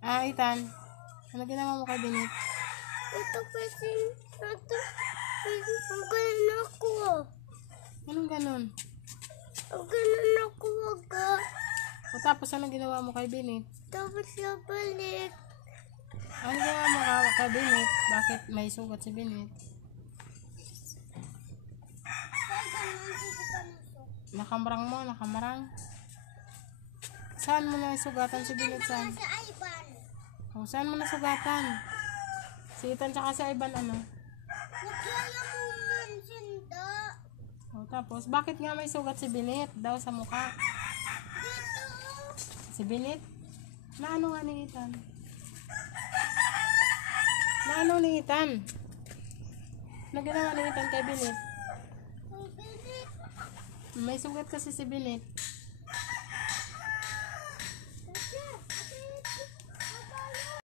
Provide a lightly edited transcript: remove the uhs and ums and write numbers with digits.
Ah, Ethan. Ano ginawa mo kay Binit? Ito kasi, ang ganun ako. Anong ganun? Ang ganun ako agad. O tapos ano ginawa mo kay Binit? Tapos siya balik. Ano ginawa mo kay Binit? Bakit may sugat si Binit? Nakamarang mo, nakamarang. Saan mo na sugatan si Binit? Saan? Sa Ivan. O, saan mo nasugatan? Si Ethan tsaka si Ivan ano? Nagyaya mo man sinda. O tapos, bakit nga may sugat si Binit daw sa mukha? Dito. Si Binit? Na ano nga ni Ethan? Na ano ni Ethan? Ano ginawa ni Ethan kay Binit? Ang bilis. May sugat kasi si Binit.